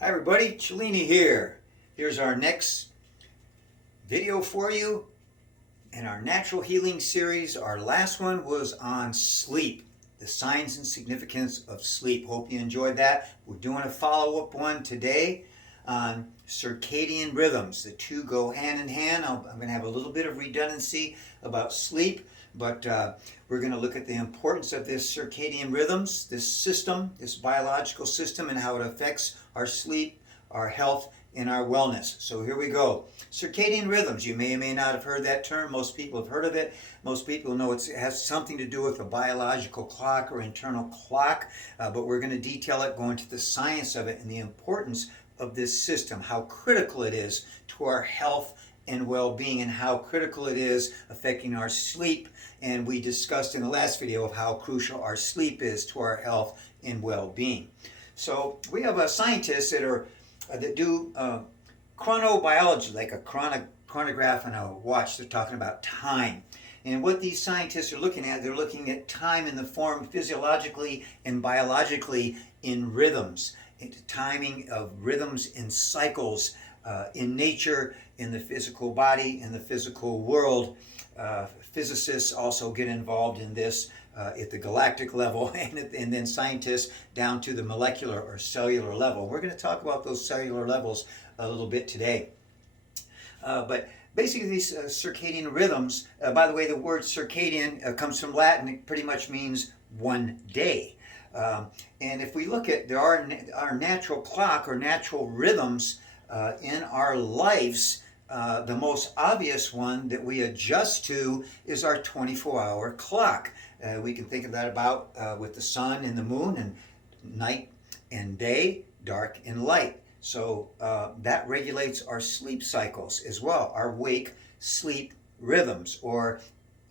Hi everybody, Cellini here. Here's our next video for you in our natural healing series. Our last one was on sleep, the signs and significance of sleep. Hope you enjoyed that. We're doing a follow-up one today on circadian rhythms. The two go hand in hand. I'm going to have a little bit of redundancy about sleep, but we're going to look at the importance of this circadian rhythms, this system, this biological system, and how it affects our sleep, our health, and our wellness. So here we go. Circadian rhythms. You may or may not have heard that term. Most people have heard of it. Most people know it has something to do with a biological clock or internal clock, but we're going to detail it, go into the science of it and the importance of this system, how critical it is to our health and well-being, and how critical it is affecting our sleep. And we discussed in the last video of how crucial our sleep is to our health and well-being. So we have scientists that do chronobiology, like a chronograph and a watch. They're talking about time. And what these scientists are looking at, they're looking at time in the form physiologically and biologically in rhythms, into timing of rhythms in cycles in nature, in the physical body, in the physical world. Physicists also get involved in this at the galactic level, and then scientists down to the molecular or cellular level. We're going to talk about those cellular levels a little bit today. But basically these circadian rhythms, by the way, the word circadian comes from Latin. It pretty much means one day. And if we look at, there are our natural clock or natural rhythms in our lives. The most obvious one that we adjust to is our 24-hour clock. We can think of that about with the sun and the moon, and night and day, dark and light. So that regulates our sleep cycles as well, our wake sleep rhythms, or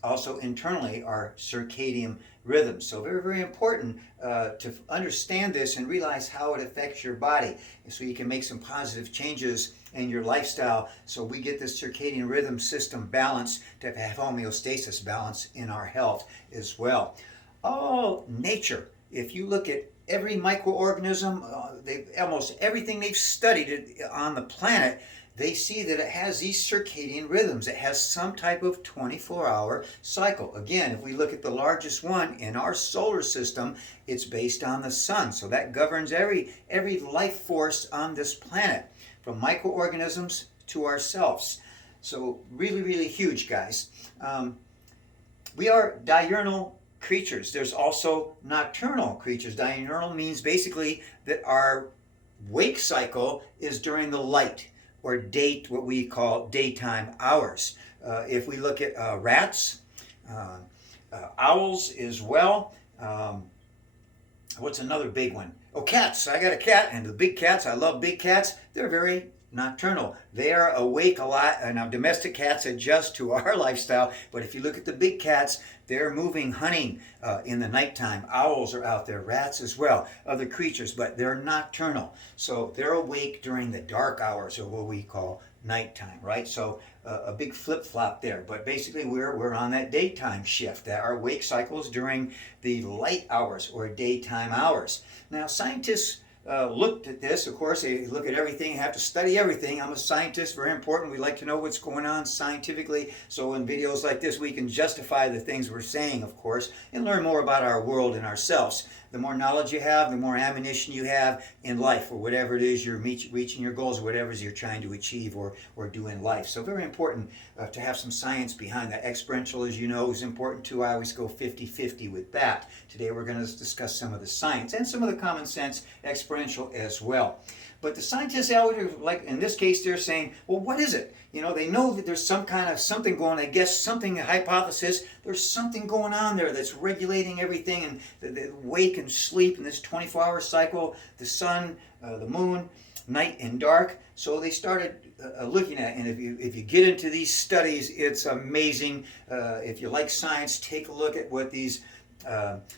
also internally our circadian rhythms. So very, very important to understand this and realize how it affects your body, so you can make some positive changes in your lifestyle, so we get this circadian rhythm system balance, to have homeostasis balance in our health as well. All nature, if you look at every microorganism, almost everything they've studied on the planet, they see that it has these circadian rhythms. It has some type of 24-hour cycle. Again, if we look at the largest one in our solar system, it's based on the sun. So that governs every life force on this planet, from microorganisms to ourselves. So really, really huge, guys. We are diurnal creatures. There's also nocturnal creatures. Diurnal means basically that our wake cycle is during the light, or what we call daytime hours. If we look at rats, owls as well. What's another big one? Oh, cats. I got a cat, and the big cats, I love big cats. They're very nocturnal. They are awake a lot. Now, domestic cats adjust to our lifestyle, but if you look at the big cats, they're moving, hunting in the nighttime. Owls are out there, rats as well, other creatures, but they're nocturnal. So they're awake during the dark hours, or what we call nighttime, right? So a big flip-flop there, but basically we're on that daytime shift, that our wake cycles during the light hours or daytime hours. Now, scientists looked at this. Of course, they look at everything, have to study everything. I'm a scientist, very important. We like to know what's going on scientifically. So in videos like this, we can justify the things we're saying, of course, and learn more about our world and ourselves. The more knowledge you have, the more ammunition you have in life, or whatever it is you're reaching your goals, or whatever it is you're trying to achieve or do in life. So very important to have some science behind that. Experiential, as you know, is important too. I always go 50-50 with that. Today we're going to discuss some of the science and some of the common sense experiential as well. But the scientists, like in this case, they're saying, well, what is it? You know, they know that there's some kind of something going, I guess something, a hypothesis, there's something going on there that's regulating everything, and the wake and sleep in this 24-hour cycle, the sun, the moon, night and dark. So they started looking at it, and if you get into these studies, it's amazing. If you like science, take a look at what these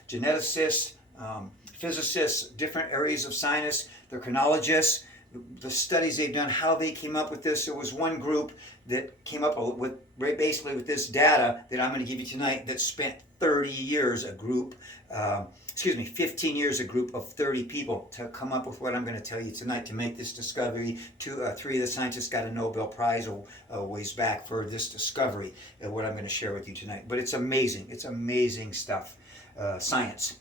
geneticists, physicists, different areas of science, they're chronologists, the studies they've done, how they came up with this. There was one group that came up with basically with this data that I'm going to give you tonight that spent 30 years a group, 15 years a group of 30 people to come up with what I'm going to tell you tonight to make this discovery. Three of the scientists got a Nobel Prize a ways back for this discovery, what I'm going to share with you tonight. But it's amazing. It's amazing stuff, science.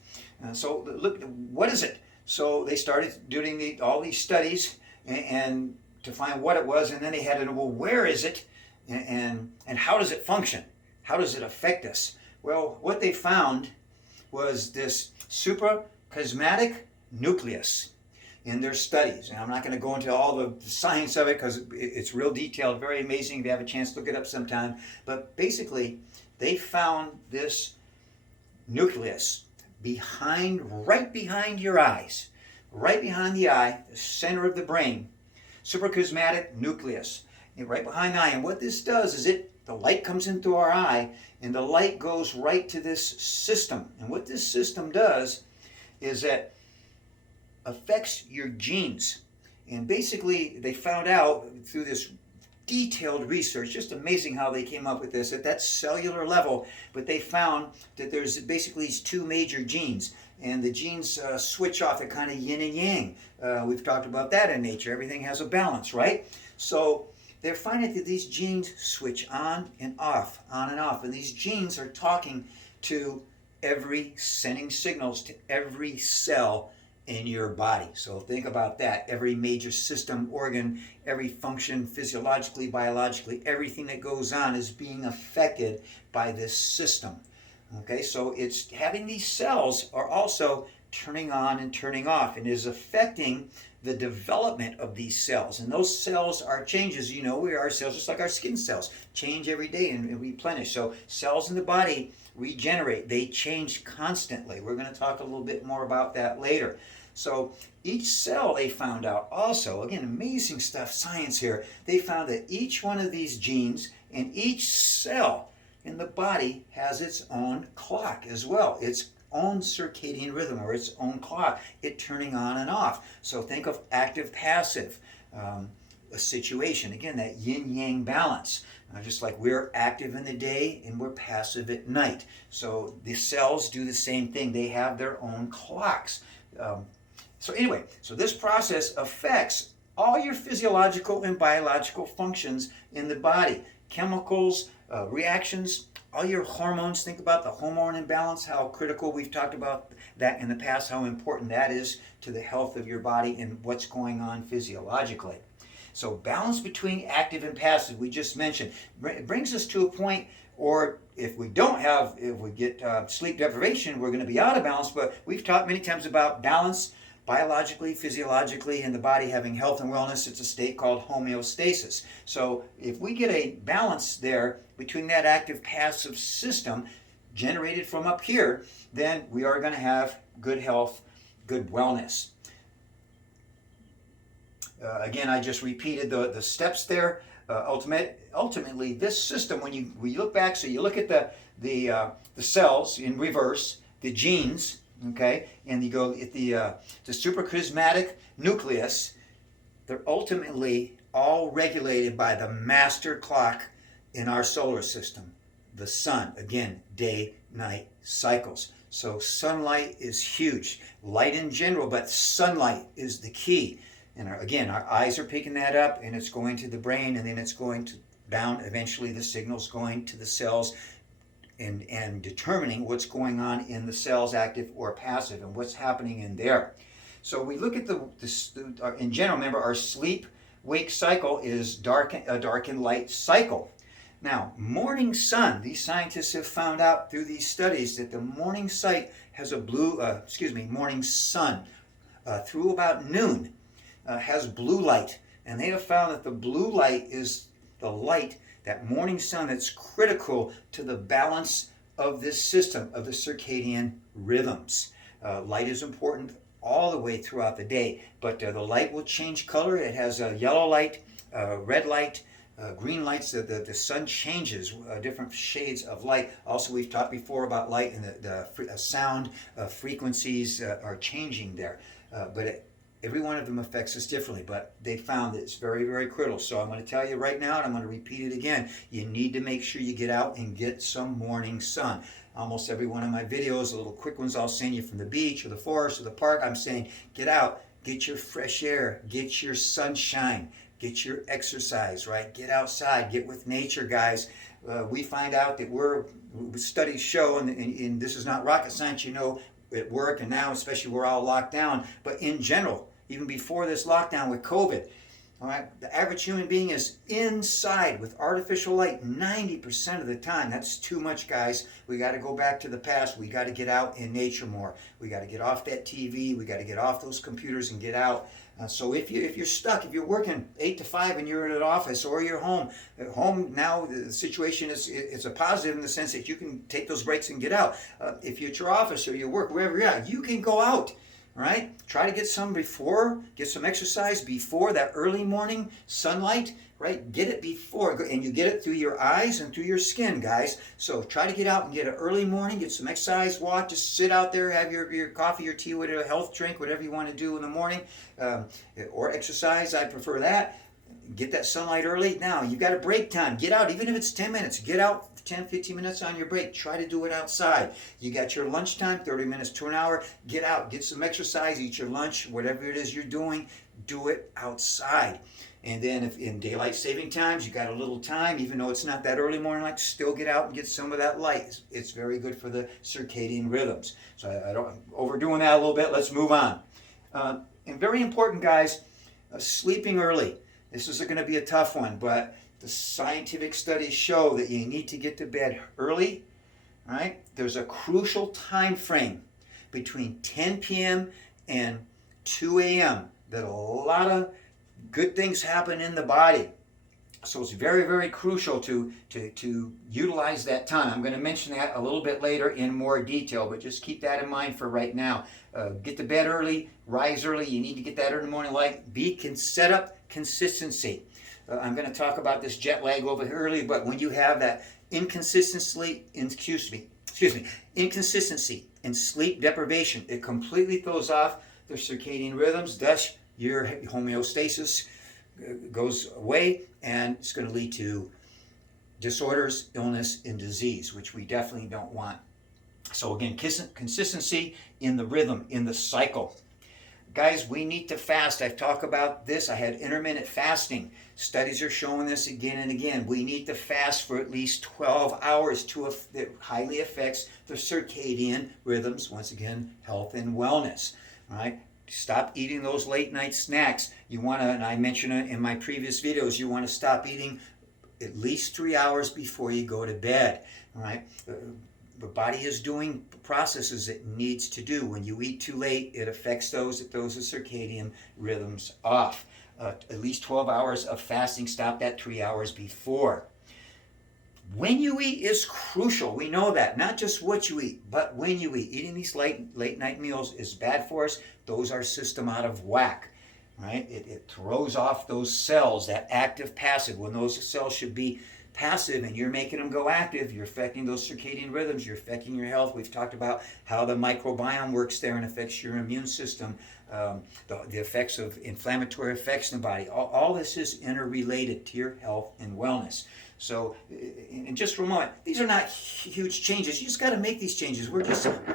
So look, what is it? So they started doing all these studies and to find what it was, and then they had to know, well, where is it, and how does it function? How does it affect us? Well, what they found was this suprachiasmatic nucleus in their studies. And I'm not going to go into all the science of it because it's real detailed, very amazing. If you have a chance to look it up sometime. But basically, they found this nucleus right behind your eyes, right behind the eye, the center of the brain, suprachiasmatic nucleus, right behind the eye. And what this does is the light comes in through our eye, and the light goes right to this system. And what this system does is that affects your genes. And basically, they found out through this detailed research, just amazing how they came up with this at that cellular level, but they found that there's basically these two major genes, and the genes switch off at kind of yin and yang. We've talked about that in nature. Everything has a balance, right? So they're finding that these genes switch on and off, and these genes are talking to sending signals to every cell in your body. So think about that. Every major system, organ, every function, physiologically, biologically, everything that goes on is being affected by this system. Okay, so it's having these cells are also turning on and turning off, and is affecting the development of these cells. And those cells are changes. You know, our cells, just like our skin cells, change every day and replenish. So cells in the body regenerate. They change constantly. We're going to talk a little bit more about that later. So each cell, they found out also, again, amazing stuff, science here. They found that each one of these genes and each cell in the body has its own clock as well. Its own circadian rhythm, or its own clock, it turning on and off. So think of active, passive, a situation. Again, that yin-yang balance. Just like we're active in the day and we're passive at night. So the cells do the same thing. They have their own clocks. So anyway, so this process affects all your physiological and biological functions in the body. Chemicals, reactions, all your hormones. Think about the hormone imbalance, how critical. We've talked about that in the past, how important that is to the health of your body and what's going on physiologically. So balance between active and passive, we just mentioned, brings us to a point, or if we get sleep deprivation, we're going to be out of balance. But we've talked many times about balance biologically, physiologically, and the body having health and wellness. It's a state called homeostasis. So if we get a balance there between that active-passive system generated from up here, then we are going to have good health, good wellness. Again, I just repeated the steps there. Ultimately, this system, when you look back, so you look at the cells in reverse, the genes, okay, and you go at the suprachiasmatic nucleus. They're ultimately all regulated by the master clock in our solar system, the sun. Again, day-night cycles. So sunlight is huge. Light in general, but sunlight is the key. And again, our eyes are picking that up, and it's going to the brain, and then it's going down. Eventually, the signal's going to the cells, and determining what's going on in the cells, active or passive, and what's happening in there. So we look at in general, remember, our sleep-wake cycle is a dark and light cycle. Now, morning sun, these scientists have found out through these studies that the morning sun has morning sun through about noon has blue light. And they have found that the blue light is the light, that morning sun, that's critical to the balance of this system, of the circadian rhythms. Light is important all the way throughout the day, but the light will change color. It has a yellow light, red light, green lights. The sun changes different shades of light. Also, we've talked before about light, and the sound frequencies are changing there. Every one of them affects us differently, but they found that it's very, very critical. So I'm going to tell you right now, and I'm going to repeat it again. You need to make sure you get out and get some morning sun. almost every one of my videos, the little quick ones I'll send you from the beach or the forest or the park, I'm saying get out, get your fresh air, get your sunshine, get your exercise, right? Get outside, get with nature, guys. We find out that studies show, and this is not rocket science, you know, at work and now especially we're all locked down, but in general, even before this lockdown with COVID, all right, the average human being is inside with artificial light 90% of the time. That's too much, guys. We got to go back to the past. We got to get out in nature more. We got to get off that TV. We got to get off those computers and get out. So if you're stuck, if you're working 8 to 5 and you're in an office or you're home, at home now the situation is a positive in the sense that you can take those breaks and get out. If you're at your office or your work, wherever you're at, you can go out. All right, try to get some exercise before that early morning sunlight, right? Get it before, and you get it through your eyes and through your skin, guys. So try to get out and get an early morning, get some exercise, walk, just sit out there, have your coffee, your tea, whatever, health drink, whatever you want to do in the morning, or exercise, I prefer that. Get that sunlight early. Now, you've got a break time. Get out, even if it's 10 minutes. Get out 10, 15 minutes on your break. Try to do it outside. You got your lunchtime, 30 minutes to an hour. Get out, get some exercise, eat your lunch, whatever it is you're doing, do it outside. And then if in daylight saving times, you got a little time, even though it's not that early morning light, still get out and get some of that light. It's very good for the circadian rhythms. So I don't overdoing that a little bit. Let's move on. And very important, guys, sleeping early. This is going to be a tough one, but the scientific studies show that you need to get to bed early, right? There's a crucial time frame between 10 p.m. and 2 a.m. that a lot of good things happen in the body. So it's very, very crucial to utilize that time. I'm going to mention that a little bit later in more detail, but just keep that in mind for right now. Get to bed early, rise early. You need to get that early morning light. Set up consistency. I'm going to talk about this jet lag over here early, but when you have that inconsistency in sleep deprivation, it completely throws off the circadian rhythms, thus your homeostasis goes away, and it's going to lead to disorders, illness, and disease, which we definitely don't want. So again, consistency in the rhythm, in the cycle. Guys, we need to fast. I've talked about this. I had intermittent fasting. Studies are showing this again and again. We need to fast for at least 12 hours. That highly affects the circadian rhythms, once again, health and wellness. All right? Stop eating those late night snacks. You want to, and I mentioned it in my previous videos, you want to stop eating at least 3 hours before you go to bed. All right? The body is doing processes it needs to do. When you eat too late, it affects those circadian rhythms off. At least 12 hours of fasting. Stop that 3 hours before. When you eat is crucial. We know that. Not just what you eat, but when you eat. Eating these late night meals is bad for us. Those are system out of whack. Right? It throws off those cells, that active passive. When those cells should be passive and you're making them go active, you're affecting those circadian rhythms, you're affecting your health. We've talked about how the microbiome works there and affects your immune system, the effects of inflammatory effects in the body. All this is interrelated to your health and wellness. So, and just for a moment, these are not huge changes. You just got to make these changes. We've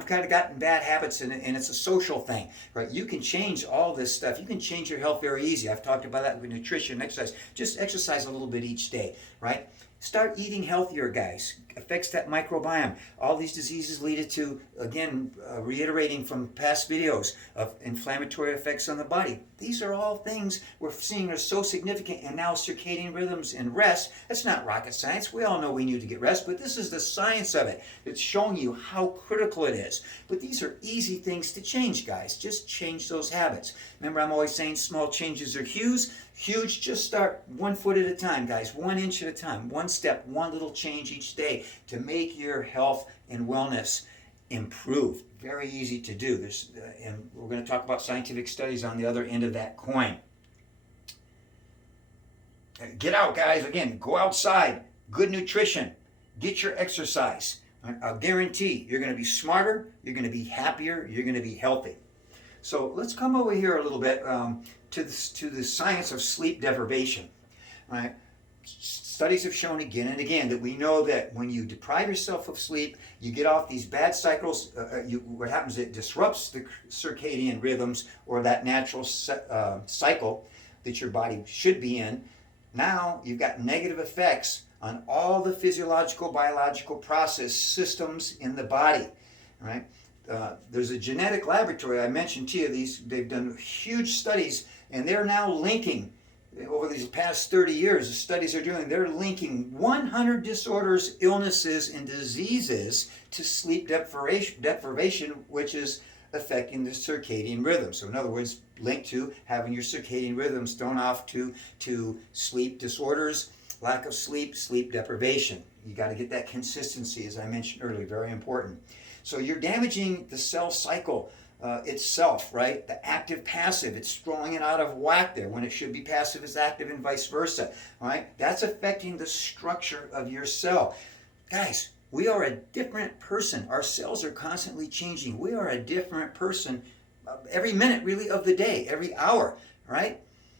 kind of gotten bad habits, and it's a social thing, right? You can change all this stuff. You can change your health very easy. I've talked about that with nutrition, exercise. Just exercise a little bit each day, right? Start eating healthier, guys. Affects that microbiome. All these diseases lead to, again, reiterating from past videos of inflammatory effects on the body. These are all things we're seeing are so significant, and now circadian rhythms and rest. That's not rocket science. We all know we need to get rest, but this is the science of it. It's showing you how critical it is. But these are easy things to change, guys. Just change those habits. Remember, I'm always saying small changes are huge. Just start 1 foot at a time, guys. 1 inch at a time. 1 step, 1 little change each day to make your health and wellness improve. Very easy to do. And we're going to talk about scientific studies on the other end of that coin. Get out, guys. Again, go outside. Good nutrition. Get your exercise. I'll guarantee you're going to be smarter, you're going to be happier, you're going to be healthy. So let's come over here a little bit to the science of sleep deprivation. Right? studies have shown again and again that we know that when you deprive yourself of sleep, you get off these bad cycles. What happens, it disrupts the circadian rhythms, or that natural cycle that your body should be in. Now you've got negative effects on all the physiological, biological process systems in the body. Right? There's a genetic laboratory I mentioned to you. They've done huge studies, and they're now linking, over these past 30 years, the studies are doing, they're linking 100 disorders, illnesses, and diseases to sleep deprivation, which is affecting the circadian rhythm. So in other words, linked to having your circadian rhythms thrown off to sleep disorders, lack of sleep, sleep deprivation. You got to get that consistency, as I mentioned earlier, very important. So you're damaging the cell cycle itself, right? The active passive, it's throwing it out of whack there when it should be passive is active, and vice versa. All right, that's affecting the structure of your cell. Guys, we are a different person. Our cells are constantly changing. We are a different person every minute, really, of the day, every hour, right?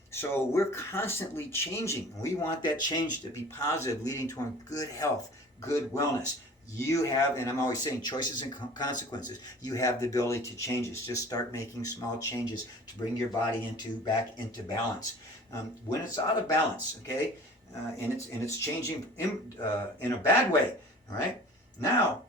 So we're constantly changing. We want that change to be positive, leading to good health, good wellness. You have, and I'm always saying, choices and consequences. You have the ability to change this. Just start making small changes to bring your body back into balance. When it's out of balance, okay, and it's changing in a bad way, all right. Now,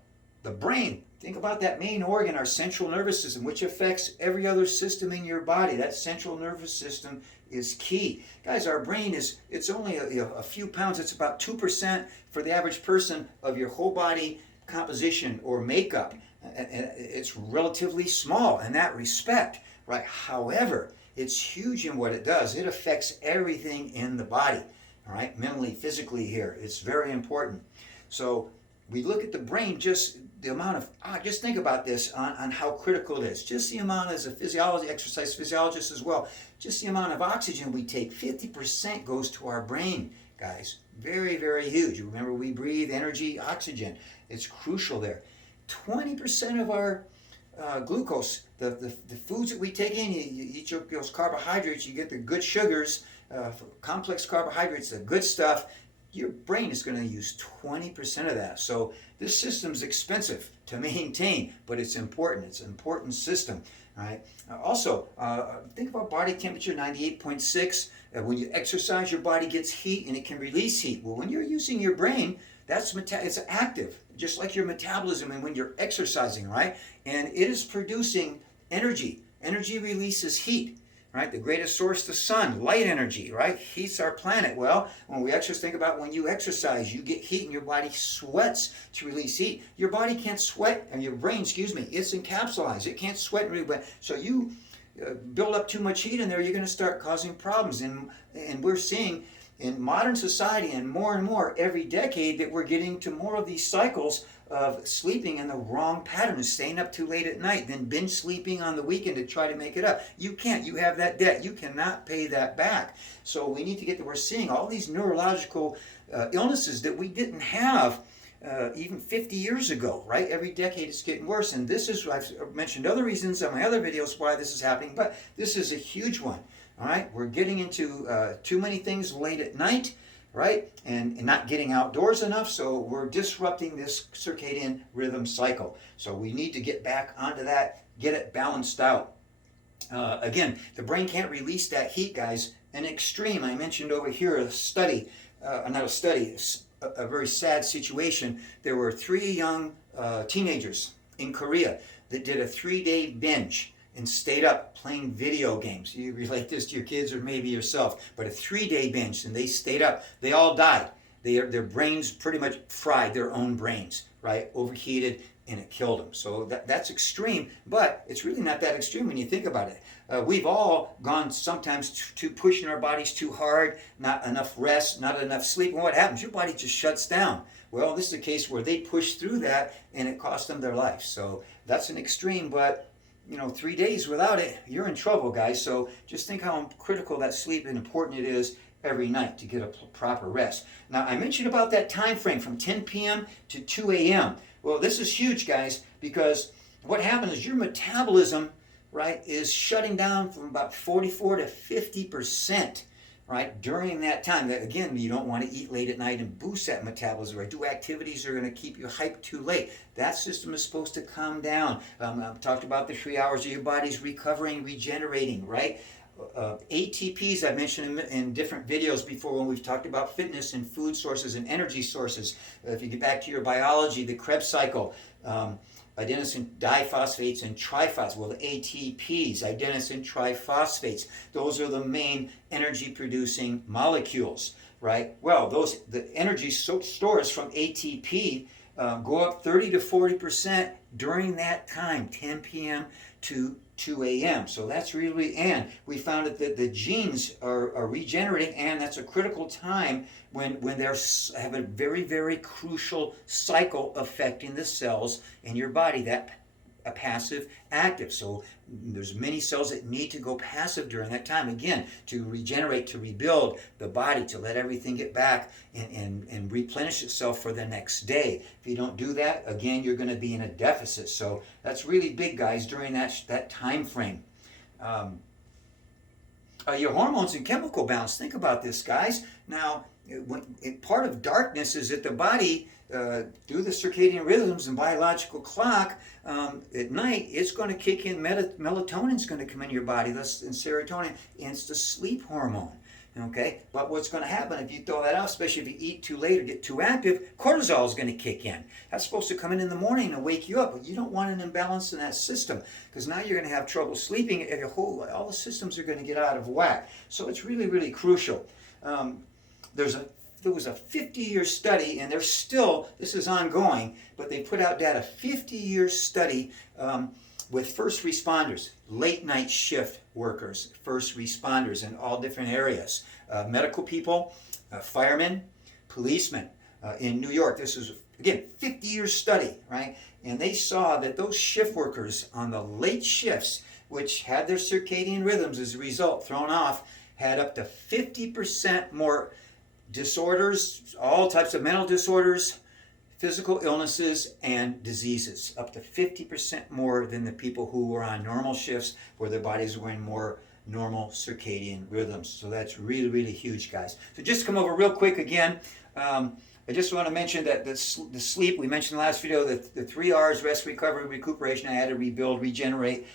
the brain. Think about that main organ, our central nervous system, which affects every other system in your body. That central nervous system is key. Guys, our brain it's only a few pounds. It's about 2% for the average person of your whole body composition or makeup. It's relatively small in that respect, right? However, it's huge in what it does. It affects everything in the body, all right? Mentally, physically here. It's very important. So we look at the brain, just the amount of, just think about this on how critical it is. Just the amount, as a exercise physiologist as well, just the amount of oxygen we take, 50% goes to our brain, guys. Very, very huge. Remember, we breathe energy, oxygen. It's crucial there. 20% of our glucose, the foods that we take in, you eat those carbohydrates, you get the good sugars, complex carbohydrates, the good stuff. Your brain is going to use 20% of that. So this system's expensive to maintain, but it's important. It's an important system. All right. Also, think about body temperature, 98.6. When you exercise, your body gets heat and it can release heat. Well, when you're using your brain, it's active, just like your metabolism, and when you're exercising, right? And it is producing energy. Energy releases heat. Right? The greatest source, the sun, light energy, right? Heats our planet. Well, when we exercise, think about when you exercise, you get heat and your body sweats to release heat. Your body can't sweat, and your brain, it's encapsulated. It can't sweat really, but so you build up too much heat in there, you're going to start causing problems. And we're seeing in modern society, and more every decade, that we're getting to more of these cycles of sleeping in the wrong patterns, staying up too late at night, then binge sleeping on the weekend to try to make it up. You can't. You have that debt. You cannot pay that back. So we need to get to, we're seeing all these neurological illnesses that we didn't have even 50 years ago, right? Every decade it's getting worse. And this is, I've mentioned other reasons on my other videos why this is happening, but this is a huge one. All right, we're getting into too many things late at night, right? And not getting outdoors enough, so we're disrupting this circadian rhythm cycle. So we need to get back onto that, get it balanced out. Again, the brain can't release that heat, guys. An extreme, I mentioned over here, a very sad situation. There were 3 young teenagers in Korea that did a 3-day binge and stayed up playing video games. You relate this to your kids or maybe yourself, but a 3-day binge, and they stayed up. They all died. Their brains pretty much fried, their own brains, right? Overheated, and it killed them. So that's extreme, but it's really not that extreme when you think about it. We've all gone sometimes to pushing our bodies too hard, not enough rest, not enough sleep, and what happens? Your body just shuts down. Well, this is a case where they pushed through that, and it cost them their life. So that's an extreme, but 3 days without it, you're in trouble, guys. So just think how critical that sleep and important it is every night to get a proper rest. Now, I mentioned about that time frame from 10 p.m. to 2 a.m. Well, this is huge, guys, because what happens is your metabolism, right, is shutting down from about 44 to 50%. right? During that time, that again, you don't want to eat late at night and boost that metabolism or do activities that are going to keep you hyped too late. That system is supposed to calm down. I've talked about the 3 hours of your body's recovering, regenerating, right? ATPs I mentioned in different videos before when we've talked about fitness and food sources and energy sources. If you get back to your biology, the Krebs cycle, adenosine diphosphates and triphosphates. Well, the ATPs, adenosine triphosphates, those are the main energy producing molecules, right? Well, the energy stores from ATP go up 30 to 40% during that time, 10 p.m. to 2 a.m. So that's really, and we found that the genes are regenerating, and that's a critical time when they have a very, very crucial cycle affecting the cells in your body, that a passive active. So there's many cells that need to go passive during that time, again, to regenerate, to rebuild the body, to let everything get back and replenish itself for the next day. If you don't do that, again, you're going to be in a deficit. So that's really big, guys, during that time frame. Your hormones and chemical balance. Think about this, guys. Now, part of darkness is that the body, through the circadian rhythms and biological clock, at night, it's going to kick in, melatonin's going to come in your body, and serotonin, and it's the sleep hormone. Okay, but what's going to happen if you throw that out, especially if you eat too late or get too active, cortisol is going to kick in. That's supposed to come in the morning and wake you up, but you don't want an imbalance in that system, because now you're going to have trouble sleeping, and all the systems are going to get out of whack. So it's really, really crucial. There was a 50-year study, and this is ongoing, but they put out data, 50-year study with first responders, late night shift workers, first responders in all different areas, medical people, firemen, policemen in New York. This is, again, 50-year study, right? And they saw that those shift workers on the late shifts, which had their circadian rhythms as a result thrown off, had up to 50% more disorders, all types of mental disorders, physical illnesses, and diseases, up to 50% more than the people who were on normal shifts where their bodies were in more normal circadian rhythms. So that's really, really huge, guys. So just come over real quick again. I just want to mention that the sleep, we mentioned in the last video, that the 3 R's, rest, recovery, recuperation, I had to rebuild, regenerate.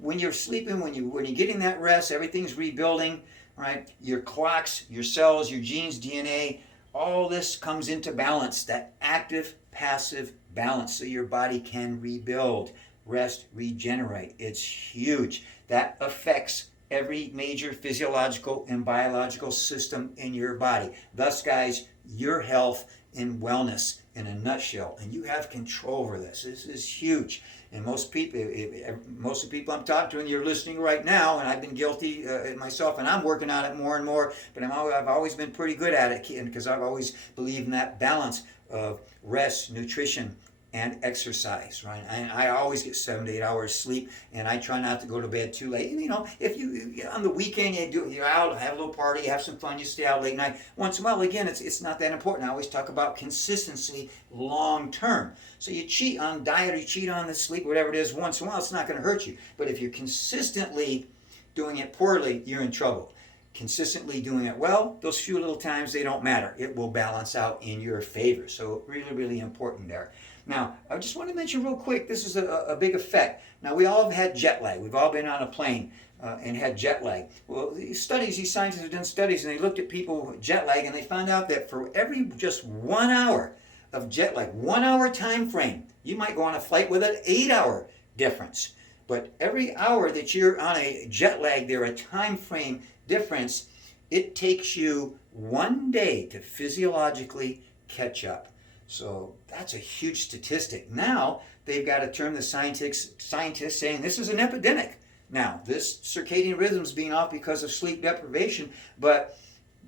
When you're sleeping, when you're getting that rest, everything's rebuilding, right? Your clocks, your cells, your genes, DNA, all this comes into balance, that active, passive balance, so your body can rebuild, rest, regenerate. It's huge. That affects every major physiological and biological system in your body. Thus, guys, your health and wellness in a nutshell, and you have control over this. This is huge. And most of the people I'm talking to, and you're listening right now, and I've been guilty myself, and I'm working on it more and more, but I've always been pretty good at it, because I've always believed in that balance of rest, nutrition, and exercise, right? And I always get 7 to 8 hours sleep, and I try not to go to bed too late. And, if you on the weekend you're out, have a little party, have some fun, you stay out late night. Once in a while, again, it's not that important. I always talk about consistency long term. So you cheat on diet, or you cheat on the sleep, whatever it is, once in a while, it's not going to hurt you. But if you're consistently doing it poorly, you're in trouble. Consistently doing it well, those few little times, they don't matter. It will balance out in your favor. So really, really important there. Now, I just want to mention real quick, this is a big effect. Now, we all have had jet lag. We've all been on a plane and had jet lag. Well, these scientists have done studies, and they looked at people with jet lag, and they found out that for every just 1 hour of jet lag, 1 hour time frame, you might go on a flight with an 8-hour difference. But every hour that you're on a jet lag, there, a time frame difference, it takes you 1 day to physiologically catch up. So that's a huge statistic. Now they've got a term, the scientists saying this is an epidemic. Now, this circadian rhythm's being off because of sleep deprivation, but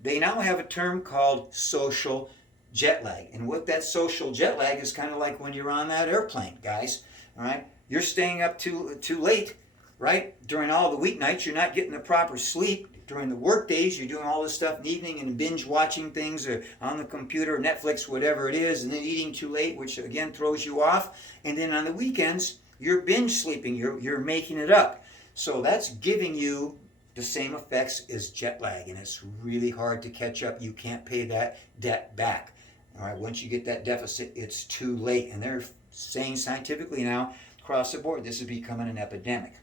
they now have a term called social jet lag. And what that social jet lag is, kind of like when you're on that airplane, guys. All right, you're staying up too late, right? During all the weeknights, you're not getting the proper sleep. During the work days, you're doing all this stuff in the evening and binge watching things, or on the computer, Netflix, whatever it is, and then eating too late, which again throws you off. And then on the weekends, you're binge sleeping. You're making it up. So that's giving you the same effects as jet lag, and it's really hard to catch up. You can't pay that debt back. All right, once you get that deficit, it's too late. And they're saying scientifically now, across the board, this is becoming an epidemic.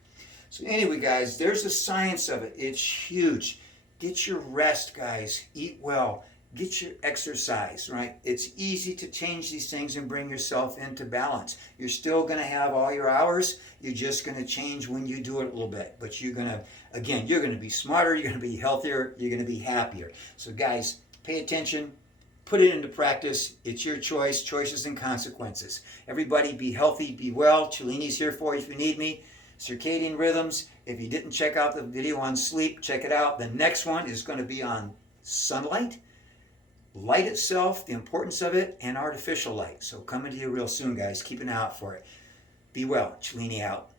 So anyway, guys, there's the science of it. It's huge. Get your rest, guys. Eat well. Get your exercise, right? It's easy to change these things and bring yourself into balance. You're still going to have all your hours. You're just going to change when you do it a little bit. But you're going to, again, you're going to be smarter. You're going to be healthier. You're going to be happier. So guys, pay attention. Put it into practice. It's your choice. Choices and consequences. Everybody be healthy, be well. Cellini's here for you if you need me. Circadian rhythms. If you didn't check out the video on sleep, check it out. The next one is going to be on sunlight, light itself, the importance of it, and artificial light. So coming to you real soon, guys. Keep an eye out for it. Be well. Cellini out.